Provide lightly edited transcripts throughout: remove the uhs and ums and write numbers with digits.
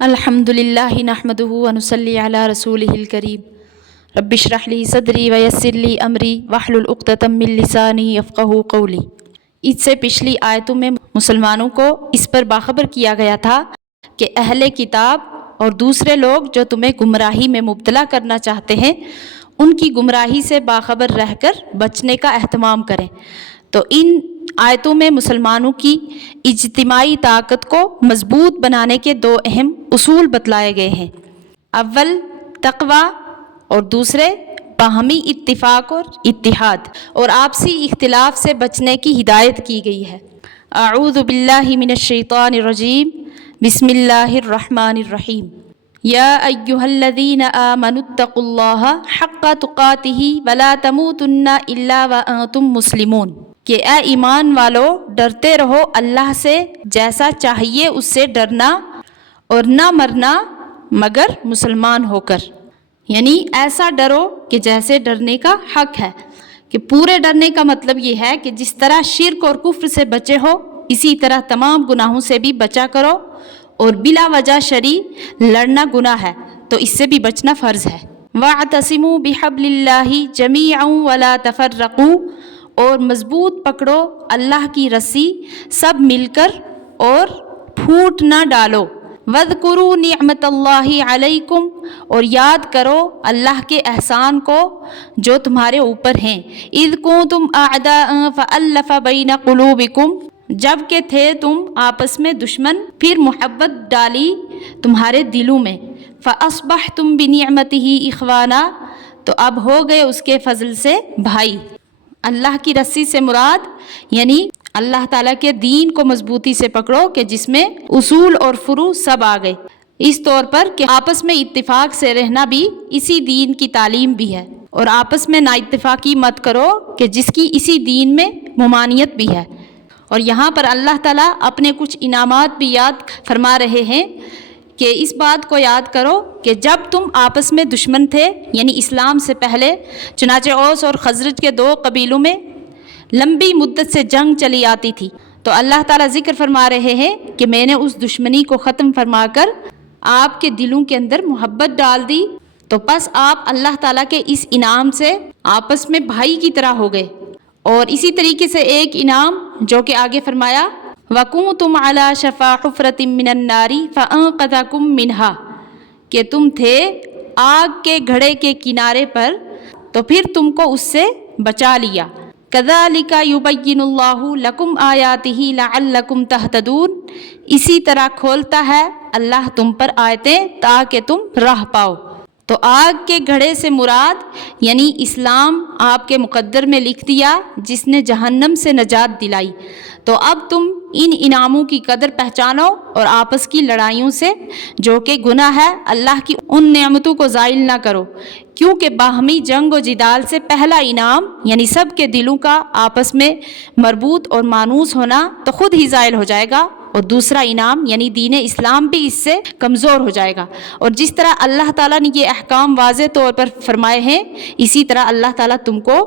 الحمدللہ نحمدہ ونصلی علی رسولہ الکریم رب اشرح لی صدری ویسر لی امری واحلل عقدۃ من لسانی یفقہوا قولی۔ اس سے پچھلی آیتوں میں مسلمانوں کو اس پر باخبر کیا گیا تھا کہ اہل کتاب اور دوسرے لوگ جو تمہیں گمراہی میں مبتلا کرنا چاہتے ہیں ان کی گمراہی سے باخبر رہ کر بچنے کا اہتمام کریں۔ تو ان آیتوں میں مسلمانوں کی اجتماعی طاقت کو مضبوط بنانے کے دو اہم اصول بتلائے گئے ہیں۔ اول تقوی اور دوسرے باہمی اتفاق اور اتحاد اور آپسی اختلاف سے بچنے کی ہدایت کی گئی ہے۔ اعوذ باللہ من الشیطان الرجیم، بسم اللہ الرحمن الرحیم۔ یا ایہا الذین آمنوا اتقوا اللہ حق تقاتہ ولا تموتن الا وانتم مسلمون، کہ اے ایمان والو ڈرتے رہو اللہ سے جیسا چاہیے اس سے ڈرنا اور نہ مرنا مگر مسلمان ہو کر، یعنی ایسا ڈرو کہ جیسے ڈرنے کا حق ہے۔ کہ پورے ڈرنے کا مطلب یہ ہے کہ جس طرح شرک اور کفر سے بچے ہو اسی طرح تمام گناہوں سے بھی بچا کرو، اور بلا وجہ شرعی لڑنا گناہ ہے تو اس سے بھی بچنا فرض ہے۔ وَاعْتَصِمُوا بِحَبْلِ اللَّهِ جَمِيعًا وَلَا تَفَرَّقُوا، اور مضبوط پکڑو اللہ کی رسی سب مل کر اور پھوٹ نہ ڈالو۔ وَاذْكُرُوا نِعْمَةَ اللَّهِ عَلَيْكُمْ، اور یاد کرو اللہ کے احسان کو جو تمہارے اوپر ہیں۔ اِذْ كُنتُمْ أَعْدَاءً فَأَلَّفَ بَيْنَ قُلُوبِكُمْ، جب کہ تھے تم آپس میں دشمن پھر محبت ڈالی تمہارے دلوں میں۔ فَأَصْبَحْتُمْ بِنِعْمَتِهِ إِخْوَانًا، تو اب ہو گئے اس کے فضل سے بھائی۔ اللہ کی رسی سے مراد یعنی اللہ تعالیٰ کے دین کو مضبوطی سے پکڑو کہ جس میں اصول اور فروع سب آ گئے، اس طور پر کہ آپس میں اتفاق سے رہنا بھی اسی دین کی تعلیم بھی ہے، اور آپس میں نا اتفاقی مت کرو کہ جس کی اسی دین میں ممانعت بھی ہے۔ اور یہاں پر اللہ تعالیٰ اپنے کچھ انعامات بھی یاد فرما رہے ہیں کہ اس بات کو یاد کرو کہ جب تم آپس میں دشمن تھے یعنی اسلام سے پہلے، چنانچہ اوس اور خزرج کے دو قبیلوں میں لمبی مدت سے جنگ چلی آتی تھی، تو اللہ تعالیٰ ذکر فرما رہے ہیں کہ میں نے اس دشمنی کو ختم فرما کر آپ کے دلوں کے اندر محبت ڈال دی، تو پس آپ اللہ تعالیٰ کے اس انعام سے آپس میں بھائی کی طرح ہو گئے۔ اور اسی طریقے سے ایک انعام جو کہ آگے فرمایا وَكُنْتُمْ عَلَى شَفَا حُفْرَةٍ مِّنَ النَّارِ فَأَنْقَذَكُم مِّنْهَا، کہ تم تھے آگ کے گھڑے کے کنارے پر تو پھر تم کو اس سے بچا لیا۔ كَذَلِكَ يُبَيِّنُ اللَّهُ لَكُمْ آيَاتِهِ لَعَلَّكُمْ تَهْتَدُونَ، اسی طرح کھولتا ہے اللہ تم پر آیتیں تاکہ تم راہ پاؤ۔ تو آگ کے گھڑے سے مراد یعنی اسلام آپ کے مقدر میں لکھ دیا جس نے جہنم سے نجات دلائی۔ تو اب تم ان انعاموں کی قدر پہچانو اور آپس کی لڑائیوں سے جو کہ گناہ ہے اللہ کی ان نعمتوں کو زائل نہ کرو، کیونکہ باہمی جنگ و جدال سے پہلا انعام یعنی سب کے دلوں کا آپس میں مربوط اور مانوس ہونا تو خود ہی زائل ہو جائے گا، اور دوسرا انعام یعنی دین اسلام بھی اس سے کمزور ہو جائے گا۔ اور جس طرح اللہ تعالیٰ نے یہ احکام واضح طور پر فرمائے ہیں اسی طرح اللہ تعالیٰ تم کو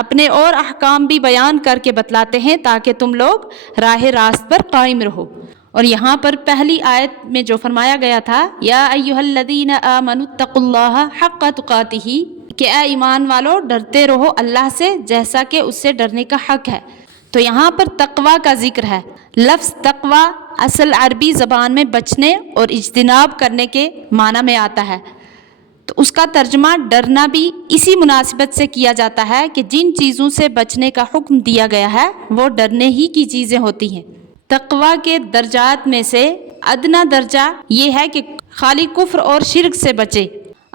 اپنے اور احکام بھی بیان کر کے بتلاتے ہیں تاکہ تم لوگ راہ راست پر قائم رہو۔ اور یہاں پر پہلی آیت میں جو فرمایا گیا تھا یا ایھا الذین آمنوا اتقوا اللہ حق تقاتہ، کہ اے ایمان والو ڈرتے رہو اللہ سے جیسا کہ اس سے ڈرنے کا حق ہے۔ تو یہاں پر تقوی کا ذکر ہے۔ لفظ تقوی اصل عربی زبان میں بچنے اور اجتناب کرنے کے معنی میں آتا ہے، تو اس کا ترجمہ ڈرنا بھی اسی مناسبت سے کیا جاتا ہے کہ جن چیزوں سے بچنے کا حکم دیا گیا ہے وہ ڈرنے ہی کی چیزیں ہوتی ہیں۔ تقوی کے درجات میں سے ادنا درجہ یہ ہے کہ خالی کفر اور شرک سے بچے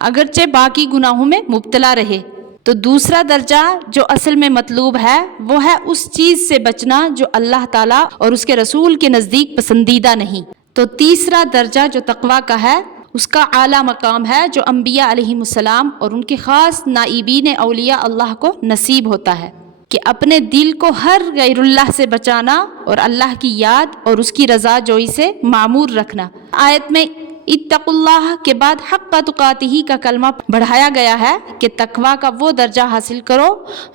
اگرچہ باقی گناہوں میں مبتلا رہے۔ تو دوسرا درجہ جو اصل میں مطلوب ہے وہ ہے اس چیز سے بچنا جو اللہ تعالیٰ اور اس کے رسول کے نزدیک پسندیدہ نہیں۔ تو تیسرا درجہ جو تقوی کا ہے اس کا اعلیٰ مقام ہے جو انبیاء علیہم السلام اور ان کے خاص نائبین اولیاء اللہ کو نصیب ہوتا ہے، کہ اپنے دل کو ہر غیر اللہ سے بچانا اور اللہ کی یاد اور اس کی رضا جوئی سے معمور رکھنا۔ آیت میں اتقوا اللہ کے بعد حق تقاتہ کا کلمہ بڑھایا گیا ہے کہ تقوی کا وہ درجہ حاصل کرو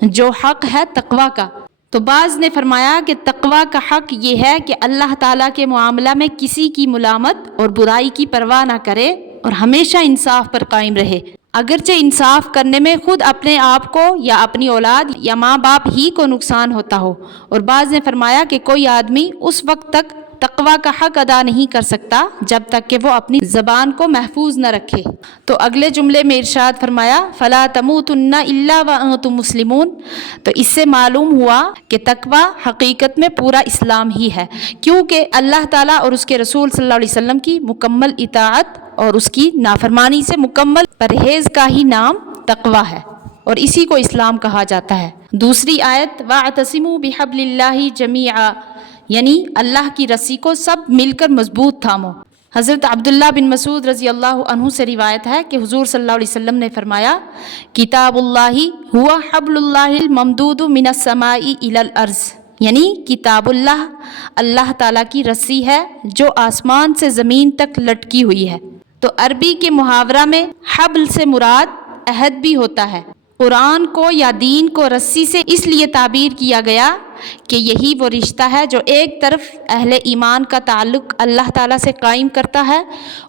جو حق ہے تقوی کا، تو بعض نے فرمایا کہ تقویٰ کا حق یہ ہے کہ اللہ تعالیٰ کے معاملہ میں کسی کی ملامت اور برائی کی پرواہ نہ کرے اور ہمیشہ انصاف پر قائم رہے، اگرچہ انصاف کرنے میں خود اپنے آپ کو یا اپنی اولاد یا ماں باپ ہی کو نقصان ہوتا ہو۔ اور بعض نے فرمایا کہ کوئی آدمی اس وقت تک تقویٰ کا حق ادا نہیں کر سکتا جب تک کہ وہ اپنی زبان کو محفوظ نہ رکھے۔ تو اگلے جملے میں ارشاد فرمایا فَلَا تَمُوتُنَّ إِلَّا وَأَنْتُمْ مُسْلِمُونَ۔ تو اس سے معلوم ہوا کہ تقویٰ حقیقت میں پورا اسلام ہی ہے، کیونکہ اللہ تعالیٰ اور اس کے رسول صلی اللہ علیہ وسلم کی مکمل اطاعت اور اس کی نافرمانی سے مکمل پرہیز کا ہی نام تقویٰ ہے، اور اسی کو اسلام کہا جاتا ہے۔ دوسری آیت وَاعْتَصِمُوا بِحَبْلِ اللَّهِ جَمِيعًا، یعنی اللہ کی رسی کو سب مل کر مضبوط تھامو۔ حضرت عبداللہ بن مسعود رضی اللہ عنہ سے روایت ہے کہ حضور صلی اللہ علیہ وسلم نے فرمایا کتاب اللہ ہوا حبل اللہ الممدود من السماء الی الارض، یعنی کتاب اللہ اللہ تعالیٰ کی رسی ہے جو آسمان سے زمین تک لٹکی ہوئی ہے۔ تو عربی کے محاورہ میں حبل سے مراد عہد بھی ہوتا ہے۔ قرآن کو یا دین کو رسی سے اس لیے تعبیر کیا گیا کہ یہی وہ رشتہ ہے جو ایک طرف اہل ایمان کا تعلق اللہ تعالیٰ سے قائم کرتا ہے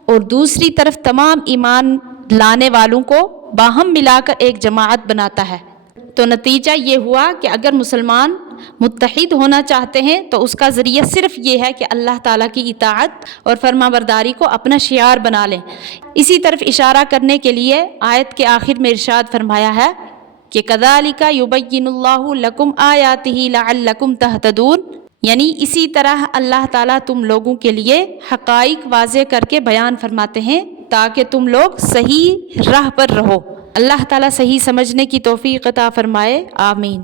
اور دوسری طرف تمام ایمان لانے والوں کو باہم ملا کر ایک جماعت بناتا ہے۔ تو نتیجہ یہ ہوا کہ اگر مسلمان متحد ہونا چاہتے ہیں تو اس کا ذریعہ صرف یہ ہے کہ اللہ تعالیٰ کی اطاعت اور فرما برداری کو اپنا شعار بنا لیں۔ اسی طرف اشارہ کرنے کے لیے آیت کے آخر میں ارشاد فرمایا ہے کہ کذالک یبین اللہ لکم آیاتہ لعلکم تہتدون، یعنی اسی طرح اللہ تعالیٰ تم لوگوں کے لیے حقائق واضح کر کے بیان فرماتے ہیں تاکہ تم لوگ صحیح راہ پر رہو۔ اللہ تعالیٰ صحیح سمجھنے کی توفیق عطا فرمائے، آمین۔